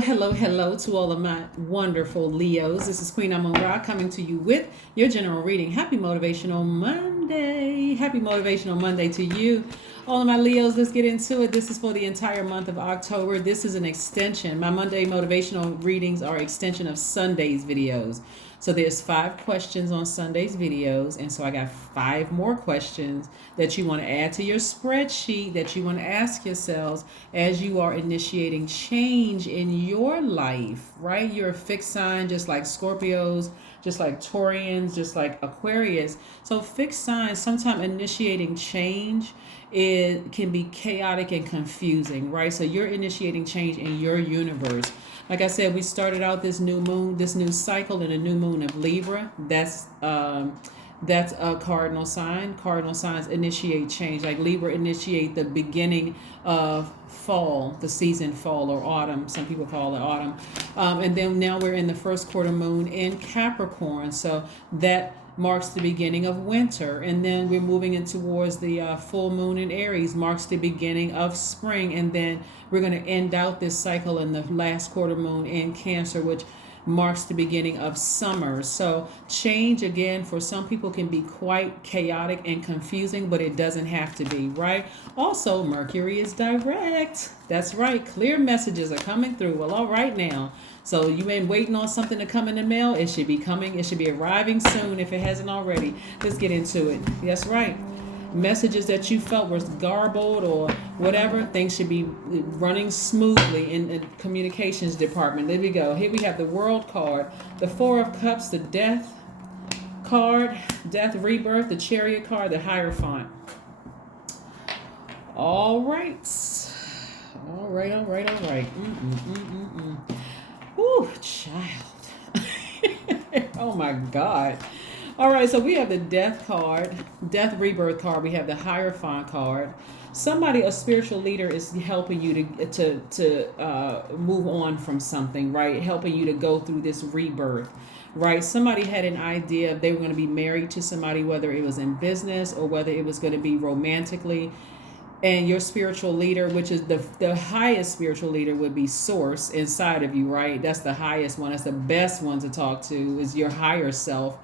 Hello to all of my wonderful Leos. This is Queen Amun Ra coming to you with your general reading. Happy Motivational Monday. Happy Motivational Monday to you. All of my Leos, let's get into it. This is for the entire month of October. This is an extension. My Monday motivational readings are extension of Sunday's videos. So there's 5 questions on Sunday's videos, and so I got 5 more questions that you want to add to your spreadsheet that you want to ask yourselves as you are initiating change in your life, right? You're a fixed sign just like Scorpios, just like Taurians, just like Aquarius. So fixed signs, sometimes initiating change, it can be chaotic and confusing, right? So you're initiating change in your universe. Like I said, we started out this new moon, this new cycle in a new moon of Libra. That's a cardinal sign. Cardinal signs initiate change. Like Libra initiate the beginning of fall, the season fall or autumn. Some people call it autumn. And then now we're in the first quarter moon in Capricorn. So that marks the beginning of winter, and then we're moving in towards the full moon in Aries, marks the beginning of spring, and then we're going to end out this cycle in the last quarter moon in Cancer, which marks the beginning of summer. So change, again, for some people can be quite chaotic and confusing, but it doesn't have to be, right? Also, Mercury is direct. That's right. Clear messages are coming through. Well, all right now. So you've been waiting on something to come in the mail. It should be coming. It should be arriving soon if it hasn't already. Let's get into it. That's right. Messages that you felt were garbled or whatever, things should be running smoothly in the communications department. There we go. Here we have the World card, the Four of Cups, the Death card, Death, Rebirth, the Chariot card, the Hierophant. All right. All right. Whew, child. Oh my God. All right, so we have the Death card, Death Rebirth card. We have the Hierophant card. Somebody, a spiritual leader, is helping you to move on from something, right? Helping you to go through this rebirth, right? Somebody had an idea if they were going to be married to somebody, whether it was in business or whether it was going to be romantically. And your spiritual leader, which is the highest spiritual leader, would be Source inside of you, right? That's the highest one. That's the best one to talk to, is your higher self.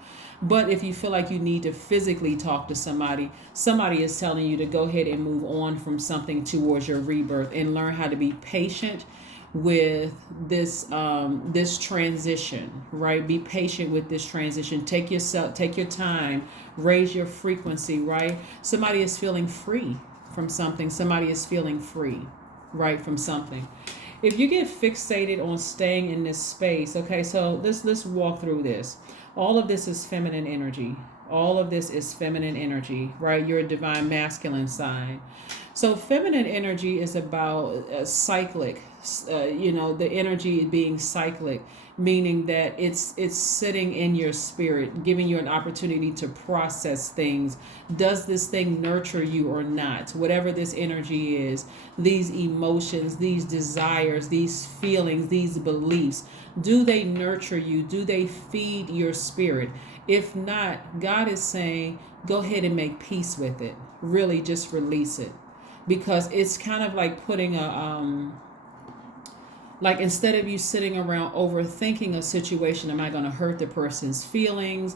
But if you feel like you need to physically talk to somebody, somebody is telling you to go ahead and move on from something towards your rebirth and learn how to be patient with this transition, right? Be patient with this transition. Take your time, raise your frequency, right? Somebody is feeling free from something. Somebody is feeling free, right, from something. If you get fixated on staying in this space, okay, so let's walk through this. All of this is feminine energy. All of this is feminine energy, right? You're a divine masculine sign. So feminine energy is about cyclic, the energy being cyclic, meaning that it's sitting in your spirit, giving you an opportunity to process things. Does this thing nurture you or not? Whatever this energy is, these emotions, these desires, these feelings, these beliefs, do they nurture you? Do they feed your spirit? If not, God is saying, go ahead and make peace with it. Really just release it. Because it's kind of like putting like instead of you sitting around overthinking a situation, am I going to hurt the person's feelings?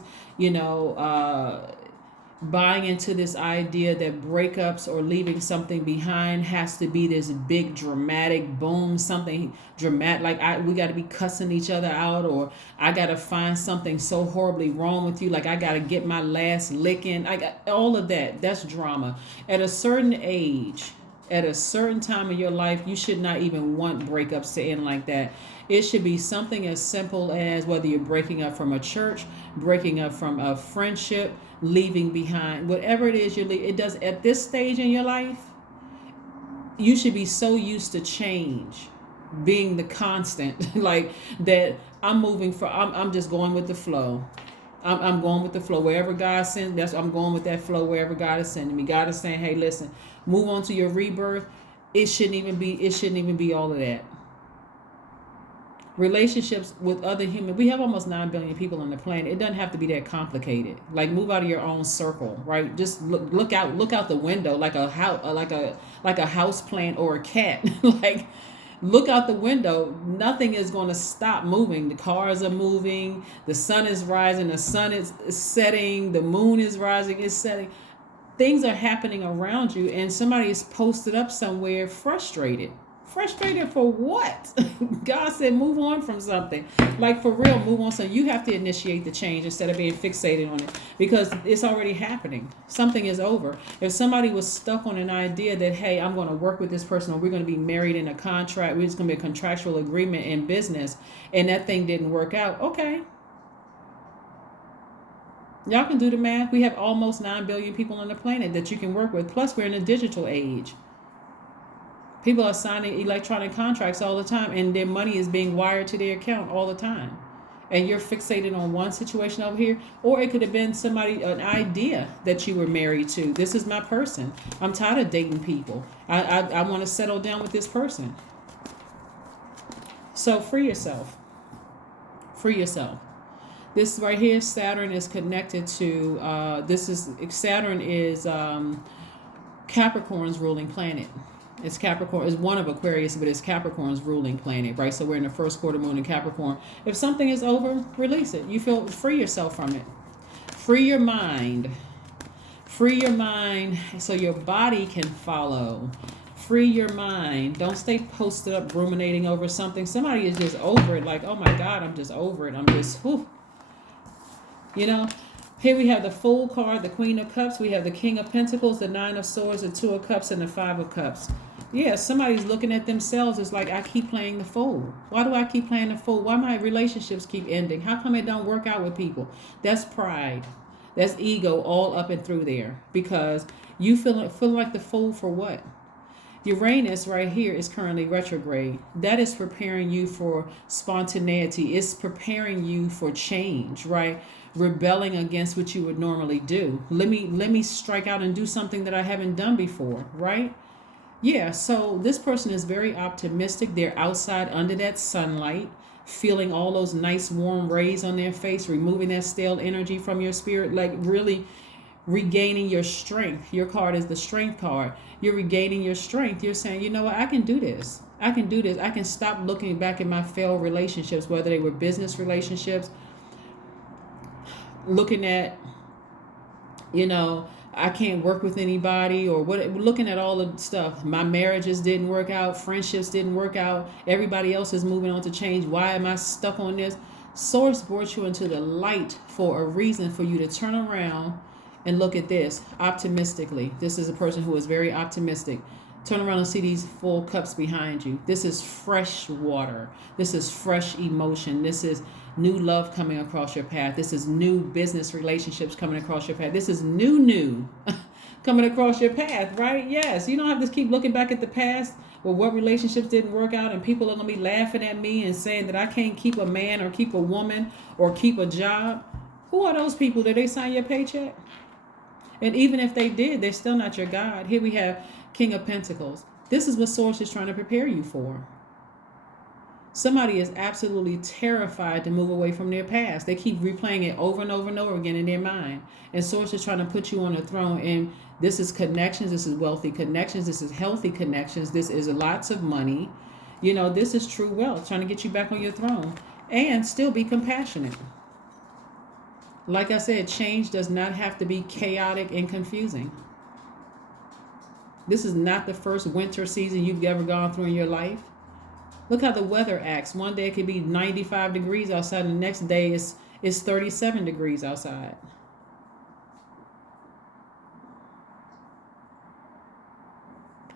Buying into this idea that breakups or leaving something behind has to be this big dramatic boom, something dramatic, like we got to be cussing each other out, or I got to find something so horribly wrong with you, like I got to get my last lick in. I got all of that. That's drama. At a certain age, at a certain time of your life, you should not even want breakups to end like that. It should be something as simple as whether you're breaking up from a church, breaking up from a friendship, leaving behind, whatever it is it does at this stage in your life. You should be so used to change being the constant, like that. I'm just going with the flow. I'm going with the flow. Wherever God sends, I'm going with that flow. Wherever God is sending me, God is saying, hey, listen, move on to your rebirth. It shouldn't even be all of that. Relationships with other we have almost 9 billion people on the planet. It doesn't have to be that complicated. Like, move out of your own circle, right? Just look out the window like a house plant or a cat. Like, Look out the window. Nothing is going to stop moving. The cars are moving. The sun is rising. The sun is setting. The moon is rising. It's setting. Things are happening around you, and somebody is posted up somewhere frustrated. Frustrated for what? God said move on from something. Like, for real, move on. So you have to initiate the change instead of being fixated on it, because it's already happening. Something is over. If somebody was stuck on an idea that, hey, I'm going to work with this person, or we're going to be married in a contract, we're just going to be a contractual agreement in business, and that thing didn't work out, okay. Y'all can do the math. We have almost 9 billion people on the planet that you can work with. Plus, we're in a digital age. People are signing electronic contracts all the time, and their money is being wired to their account all the time. And you're fixated on one situation over here, or it could have been somebody, an idea that you were married to. This is my person. I'm tired of dating people. I want to settle down with this person. So free yourself. Free yourself. This right here, Saturn is connected to, Saturn is Capricorn's ruling planet. It's Capricorn, is one of Aquarius, but it's Capricorn's ruling planet, right? So we're in the first quarter moon in Capricorn. If something is over, release it. You feel, free yourself from it. Free your mind. Free your mind so your body can follow. Free your mind. Don't stay posted up ruminating over something. Somebody is just over it, like, oh my God, I'm just over it. I'm just, whew. You know, here we have the Fool card, the Queen of Cups. We have the King of Pentacles, the Nine of Swords, the Two of Cups, and the Five of Cups. Yeah, somebody's looking at themselves. It's like, I keep playing the fool. Why do I keep playing the fool? Why my relationships keep ending? How come it don't work out with people? That's pride. That's ego all up and through there. Because you feel like the fool for what? Uranus right here is currently retrograde. That is preparing you for spontaneity. It's preparing you for change, right? Rebelling against what you would normally do. Let me strike out and do something that I haven't done before, right? Yeah, so this person is very optimistic. They're outside under that sunlight, feeling all those nice warm rays on their face, removing that stale energy from your spirit, like really regaining your strength. Your card is the Strength card. You're regaining your strength. You're saying, you know what, I can do this. I can do this. I can stop looking back at my failed relationships, whether they were business relationships, looking at, I can't work with anybody, or what, looking at all the stuff. My marriages didn't work out. Friendships didn't work out. Everybody else is moving on to change. Why am I stuck on this? Source brought you into the light for a reason, for you to turn around and look at this optimistically. This is a person who is very optimistic. Turn around and see these full cups behind you. This is fresh water. This is fresh emotion. This is new love coming across your path. This is new business relationships coming across your path. This is new coming across your path, right? Yes. You don't have to keep looking back at the past, or what relationships didn't work out, and people are going to be laughing at me and saying that I can't keep a man or keep a woman or keep a job. Who are those people? Did they sign your paycheck? And even if they did, they're still not your God. Here we have King of Pentacles. This is what Source is trying to prepare you for. Somebody is absolutely terrified to move away from their past. They keep replaying it over and over and over again in their mind. And Source is trying to put you on a throne. And this is connections. This is wealthy connections. This is healthy connections. This is lots of money. This is true wealth, trying to get you back on your throne. And still be compassionate. Like I said, change does not have to be chaotic and confusing. This is not the first winter season you've ever gone through in your life. Look how the weather acts. One day it could be 95 degrees outside, and the next day it's 37 degrees outside.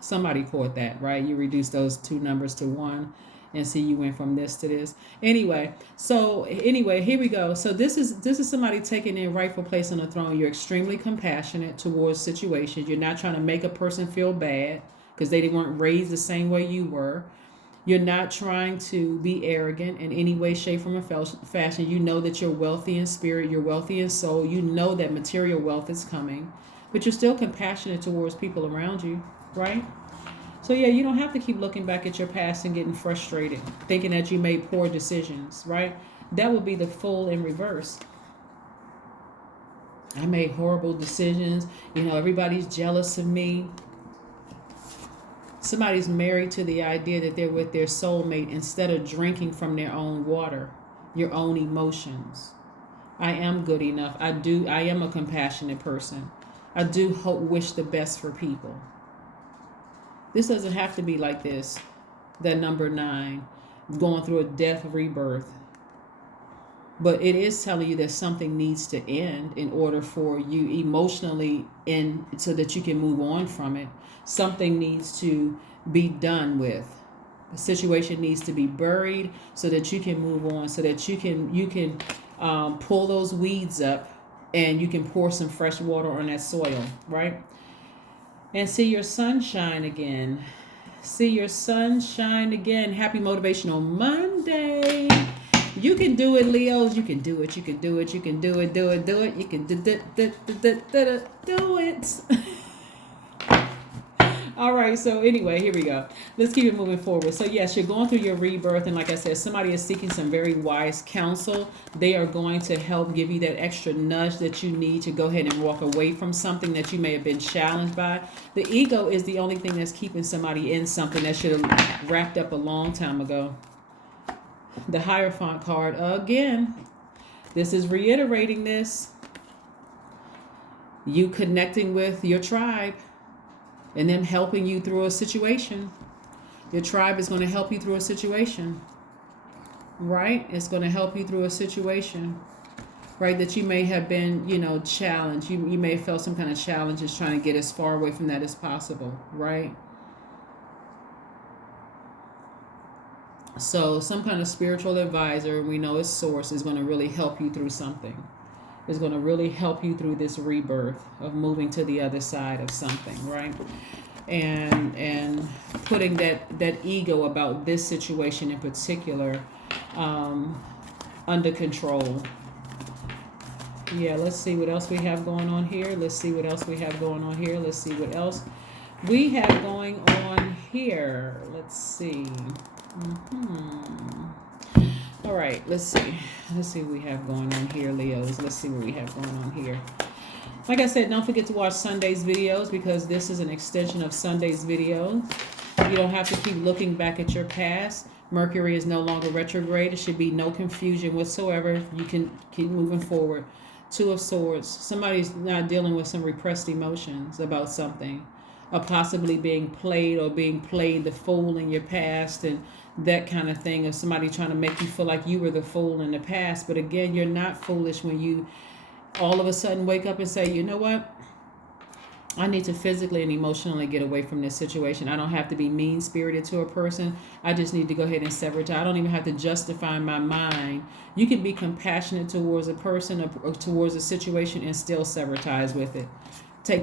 Somebody caught that, right? You reduce those two numbers to one, and see, you went from this to this. Anyway, here we go. So this is somebody taking their rightful place on the throne. You're extremely compassionate towards situations. You're not trying to make a person feel bad because they weren't raised the same way you were. You're not trying to be arrogant in any way, shape, form, or fashion. You know that you're wealthy in spirit. You're wealthy in soul. You know that material wealth is coming, but you're still compassionate towards people around you, right? So yeah, you don't have to keep looking back at your past and getting frustrated, thinking that you made poor decisions, right? That would be the Fool in reverse. I made horrible decisions. Everybody's jealous of me. Somebody's married to the idea that they're with their soulmate instead of drinking from their own water, your own emotions. I am good enough. I am a compassionate person. I do wish the best for people. This doesn't have to be like this. That number 9, going through a death rebirth. But it is telling you that something needs to end in order for you emotionally and so that you can move on from it. Something needs to be done with. The situation needs to be buried so that you can move on, so that you can pull those weeds up and you can pour some fresh water on that soil, right? And see your sunshine again. See your sunshine again. Happy Motivational Monday. You can do it, Leos. You can do it. You can do it. You can do it. Do it. Do it. You can do it. All right. So anyway, here we go. Let's keep it moving forward. So yes, you're going through your rebirth. And like I said, somebody is seeking some very wise counsel. They are going to help give you that extra nudge that you need to go ahead and walk away from something that you may have been challenged by. The ego is the only thing that's keeping somebody in something that should have wrapped up a long time ago. The Hierophant card again. This is reiterating this. You connecting with your tribe and them helping you through a situation. Your tribe is going to help you through a situation. Right? It's going to help you through a situation. Right? That you may have been, challenged. You may have felt some kind of challenges trying to get as far away from that as possible. Right? So some kind of spiritual advisor, we know it's source, is going to really help you through something. It's going to really help you through this rebirth of moving to the other side of something, right? And putting that ego about this situation in particular under control. Yeah, let's see what else we have going on here. Let's see what else we have going on here. Let's see what else we have going on here. Let's see. All right, let's see. Let's see what we have going on here, Leos. Let's see what we have going on here. Like I said, don't forget to watch Sunday's videos because this is an extension of Sunday's videos. You don't have to keep looking back at your past. Mercury is no longer retrograde. There should be no confusion whatsoever. You can keep moving forward. 2 of Swords. Somebody's not dealing with some repressed emotions about something. Or possibly being played the fool in your past and that kind of thing, of somebody trying to make you feel like you were the fool in the past. But again, you're not foolish when you all of a sudden wake up and say, you know what? I need to physically and emotionally get away from this situation. I don't have to be mean-spirited to a person. I just need to go ahead and sever ties. I don't even have to justify my mind. You can be compassionate towards a person or towards a situation and still sever ties with it.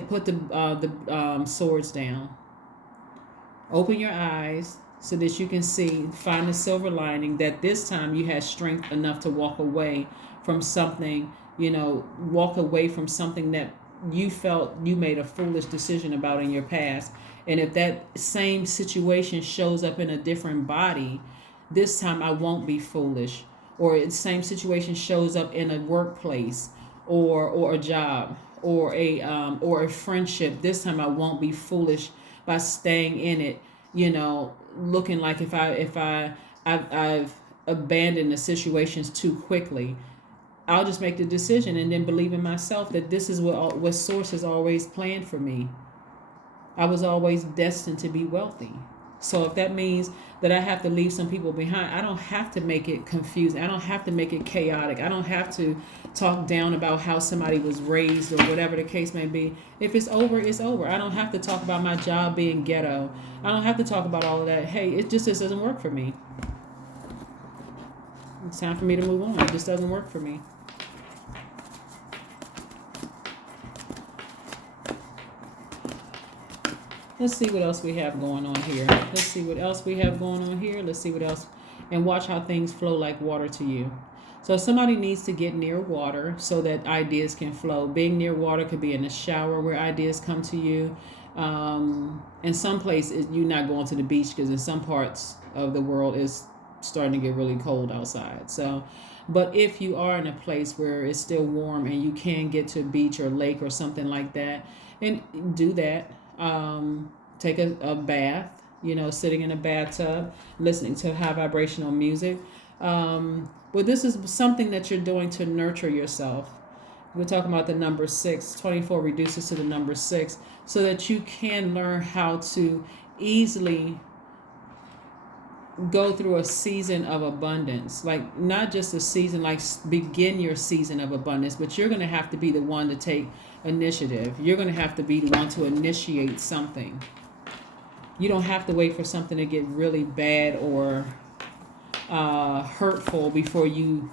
Put the swords down. Open your eyes so that you can see, find the silver lining, that this time you had strength enough to walk away from something, walk away from something that you felt you made a foolish decision about in your past. And if that same situation shows up in a different body, this time I won't be foolish. Or the same situation shows up in a workplace or a job or a friendship, this time I won't be foolish by staying in it, looking like I've abandoned the situations too quickly. I'll just make the decision and then believe in myself that this is what Source has always planned for me. I was always destined to be wealthy. So if that means that I have to leave some people behind, I don't have to make it confusing. I don't have to make it chaotic. I don't have to talk down about how somebody was raised or whatever the case may be. If it's over, it's over. I don't have to talk about my job being ghetto. I don't have to talk about all of that. Hey, it just doesn't work for me. It's time for me to move on. It just doesn't work for me. Let's see what else we have going on here. Let's see what else we have going on here. Let's see what else. And watch how things flow like water to you. So somebody needs to get near water so that ideas can flow. Being near water could be in the shower where ideas come to you. In some places, you're not going to the beach because in some parts of the world it's starting to get really cold outside. So, but if you are in a place where it's still warm and you can get to a beach or lake or something like that, and do that. Take a bath, sitting in a bathtub, listening to high vibrational music. But this is something that you're doing to nurture yourself. We're talking about the number 6. 24 reduces to the number 6 so that you can learn how to easily go through a season of abundance. Like, not just a season, like begin your season of abundance, but you're going to have to be the one to take initiative. You're going to have to be the one to initiate something. You don't have to wait for something to get really bad or hurtful before you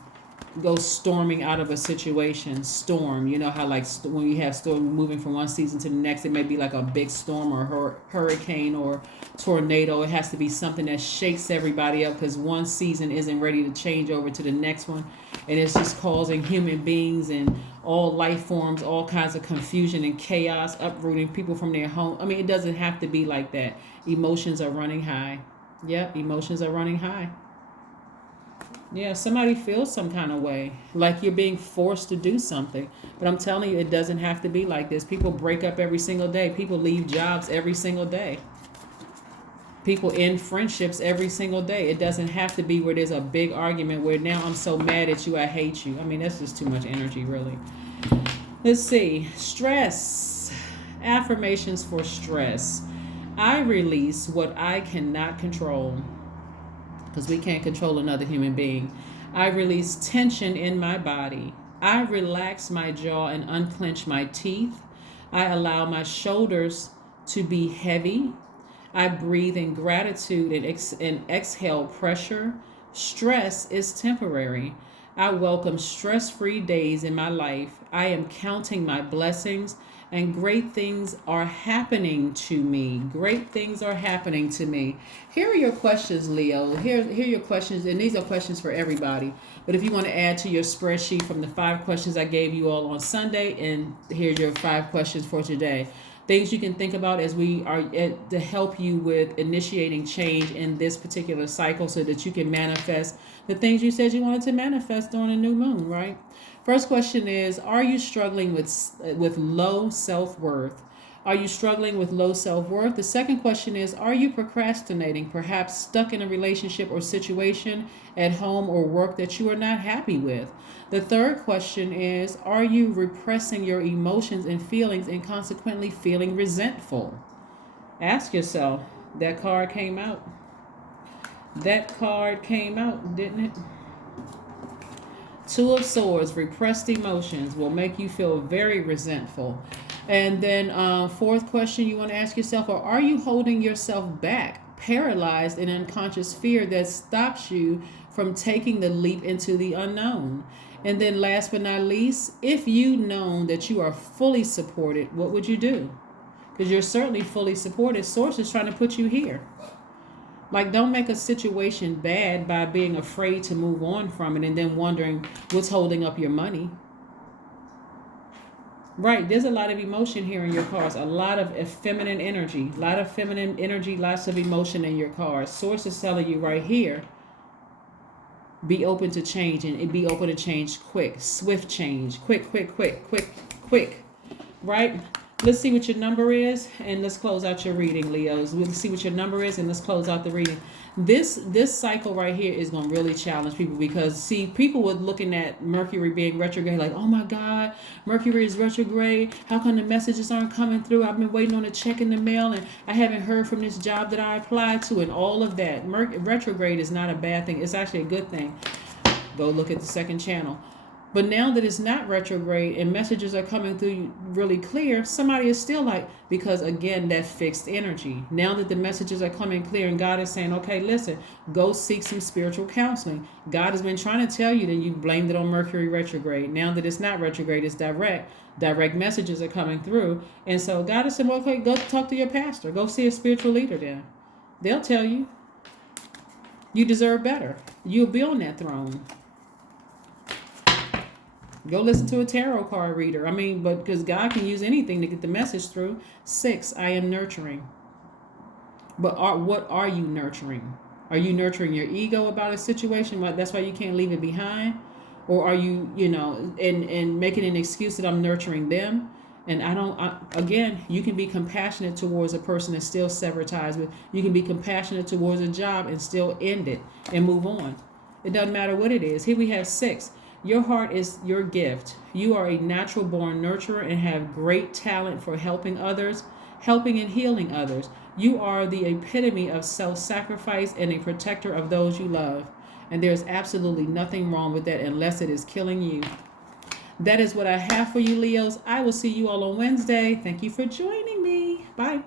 go storming out of a situation. Storm, you know how like when you have storm moving from one season to the next, it may be like a big storm or hurricane or tornado. It has to be something that shakes everybody up, because one season isn't ready to change over to the next one, and it's just causing human beings and all life forms all kinds of confusion and chaos, uprooting people from their home. I mean, it doesn't have to be like that. Emotions are running high. Yep, emotions are running high. Yeah, somebody feels some kind of way, like you're being forced to do something. But I'm telling you, it doesn't have to be like this. People break up every single day. People leave jobs every single day. People end friendships every single day. It doesn't have to be where there's a big argument where now I'm so mad at you, I hate you. I mean, that's just too much energy, really. Let's see. Stress. Affirmations for stress. I release what I cannot control, because we can't control another human being. I release tension in my body. I relax my jaw and unclench my teeth. I allow my shoulders to be heavy. I breathe in gratitude and exhale pressure. Stress is temporary. I welcome stress-free days in my life. I am counting my blessings, and great things are happening to me. Great things are happening to me. Here are your questions, Leo. Here are your questions, and these are questions for everybody. But if you want to add to your spreadsheet from the 5 questions I gave you all on Sunday, and here's your 5 questions for today. Things you can think about as we are to help you with initiating change in this particular cycle, so that you can manifest the things you said you wanted to manifest during a new moon, right? First question is, are you struggling with low self-worth? Are you struggling with low self-worth? The second question is, are you procrastinating, perhaps stuck in a relationship or situation at home or work that you are not happy with? The third question is, are you repressing your emotions and feelings and consequently feeling resentful? Ask yourself. That card came out. That card came out, didn't it? 2 of Swords, repressed emotions will make you feel very resentful. And then fourth question you want to ask yourself, or are you holding yourself back, paralyzed in unconscious fear that stops you from taking the leap into the unknown? And then last but not least, if you know that you are fully supported, what would you do? Because you're certainly fully supported. Source is trying to put you here. Like, don't make a situation bad by being afraid to move on from it and then wondering what's holding up your money. Right, there's a lot of emotion here in your cards. A lot of feminine energy. Lots of emotion in your cards. Source is telling you right here, be open to change, and be open to change quick. Swift change. Quick. Right? Let's see what your number is, and let's close out your reading, Leos. We'll see what your number is, and let's close out the reading. This cycle right here is going to really challenge people, because, see, people were looking at Mercury being retrograde like, oh my God, Mercury is retrograde. How come the messages aren't coming through? I've been waiting on a check in the mail, and I haven't heard from this job that I applied to, and all of that. Retrograde is not a bad thing. It's actually a good thing. Go look at the second channel. But now that it's not retrograde and messages are coming through really clear, somebody is still like, because again, that fixed energy. Now that the messages are coming clear and God is saying, okay, listen, go seek some spiritual counseling. God has been trying to tell you, then you blamed it on Mercury retrograde. Now that it's not retrograde, it's direct. Direct messages are coming through. And so God has said, well, okay, go talk to your pastor. Go see a spiritual leader then. They'll tell you, you deserve better. You'll be on that throne. Go listen to a tarot card reader. I mean, but because God can use anything to get the message through. 6, I am nurturing. But what are you nurturing? Are you nurturing your ego about a situation? That's why you can't leave it behind? Or are you, and making an excuse that I'm nurturing them? And again, you can be compassionate towards a person and still sever ties with. You can be compassionate towards a job and still end it and move on. It doesn't matter what it is. Here we have 6. Your heart is your gift. You are a natural born nurturer and have great talent for helping others, helping and healing others. You are the epitome of self-sacrifice and a protector of those you love. And there's absolutely nothing wrong with that unless it is killing you. That is what I have for you, Leos. I will see you all on Wednesday. Thank you for joining me. Bye.